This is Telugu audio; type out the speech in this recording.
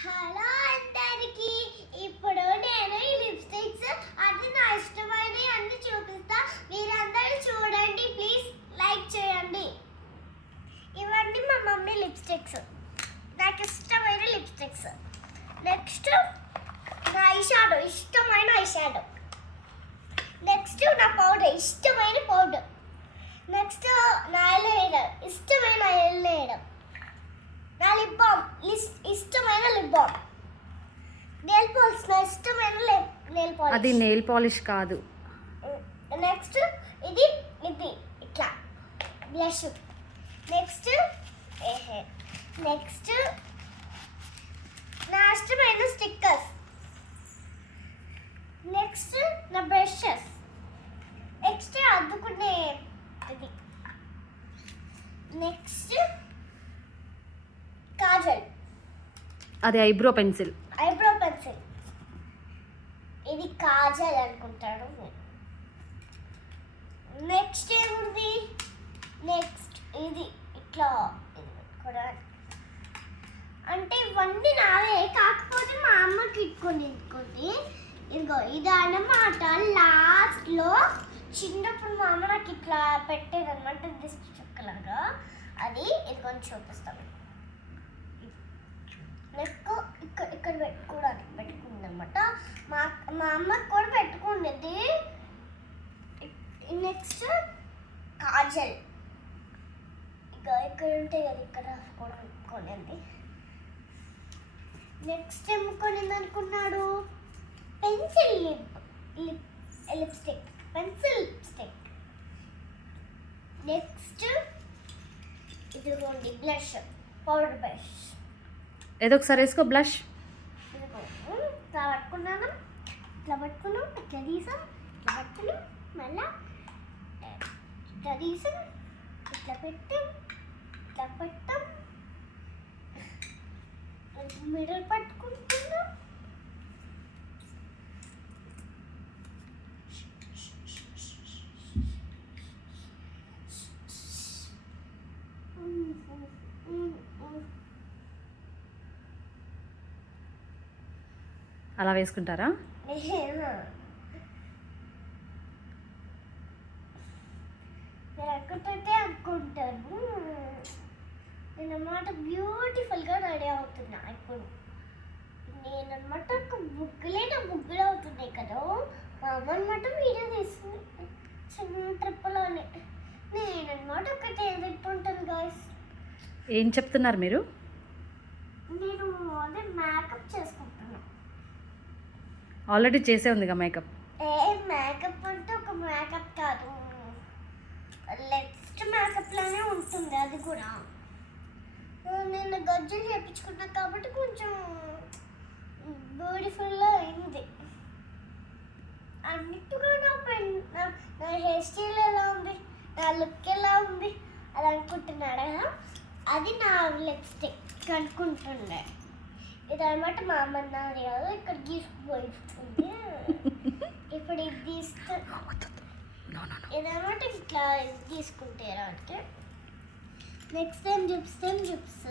హలో అందరికి, ఇప్పుడు నేను ఈ లిప్స్టిక్స్ అది నా ఇష్టమైనవి అన్ని చూపిస్తా. మీరందరూ చూడండి, ప్లీజ్ లైక్ చేయండి. ఇవన్నీ మా మమ్మీ లిప్స్టిక్స్, నాకు ఇష్టమైన లిప్స్టిక్స్. నెక్స్ట్ నా ఐషాడో, ఇష్టమైన ఐషాడో. నెక్స్ట్ నా పౌడర్, ఇష్టమైన పౌడర్. నెక్స్ట్ నా ఐలైనర్, ఇష్టమైన ఐలైనర్. నా లిప్ బామ్, ఇష్టమైన లిప్ బామ్. నెయిల్ పాలిష్, నా ఇష్టమైన నెయిల్ పాలిష్. అది నెయిల్ పాలిష్ కాదు. నెక్స్ట్ ఇది ఇట్లా బ్లష్. నెక్స్ట్ నా ఇష్టమైన స్టిక్కర్స్. నెక్స్ట్ నా బ్రషెస్. నెక్స్ట్ అద్దుకునే ఇది. నెక్స్ట్ కాజల్, అది ఐబ్రో పెన్సిల్. ఇది కాజల్ అనుకుంటాడు. నెక్స్ట్ ఏముంది? నెక్స్ట్ ఇది ఇట్లా కూడా. అంటే ఇవన్నీ నావే, కాకపోతే మా అమ్మకి ఇట్టుకొని ఇదిగో ఇది అన్నమాట. లాస్ట్లో చిన్నప్పుడు మా అమ్మ నాకు ఇట్లా పెట్టేదన్నమాట, దిష్టి చుక్కలాగా. అది ఇది కొంచెం చూపిస్తాను. నెక్ ఇక్కడ పెట్టుకుంది అనమాట. మా అమ్మకి కూడా పెట్టుకునేది. నెక్స్ట్ కాజల్, ఇక్కడ ఉంటాయి కదా, ఇక్కడ కూడా కొనేది. నెక్స్ట్ ఏం కొనింది అనుకున్నాడు? Pencil lipstick. నెక్స్ట్ ఇదిగోండి బ్లష్, పౌడర్ బ్రష్. ఏదో ఒకసారి వేసుకో బ్లష్. ఇట్లా పట్టుకున్నాను, ఇట్లా తీసాం, ఇట్లా పట్టుకున్నాం, మళ్ళా ఇట్లా తీసాం, ఇట్లా పెట్టాం, మిడిల్ పట్టుకుంటున్నాం. అలా వేసుకుంటారా? మీరు అనుకుంటారు నేనన్నమాట బ్యూటిఫుల్గా రెడీ అవుతున్నా. ఇప్పుడు నేనన్నమాట ఒక బుగ్గులు అవుతున్నాయి కదా. మా అమ్మ అనమాట వీడియో తీస్తుంది చిన్న ట్రిప్లోనే. నేనన్నమాట ఒకటి పెట్టుకుంటాను గాయస్. ఏం చెప్తున్నారు మీరు? నేను అదే మేకప్ చేసుకుంటున్నా. ఆల్రెడీ చేసే ఉందిగా మేకప్. మేకప్ అంటే ఒక మేకప్ కాదు, నెక్స్ట్ మేకప్ లానే ఉంటుంది అది కూడా. నేను గజ్జలు చేయించుకున్నా కాబట్టి కొంచెం బ్యూటిఫుల్గా అయింది అన్నిట్టుగా. నా హెయిర్ స్టైల్ ఎలా ఉంది, నా లుక్ ఎలా ఉంది అది అనుకుంటున్నాడా? అది నా లిప్స్టిక్ అనుకుంటుండే. ఇదన్నమాట మా అమ్మ అన్నది కాదు, ఇక్కడ గీసుకుపోయిస్తుంది. ఇప్పుడు ఇది తీస్తే ఇదన్నమాట ఇట్లా తీసుకుంటే ఎలా అంటే నెక్స్ట్ టైం చూపిస్తే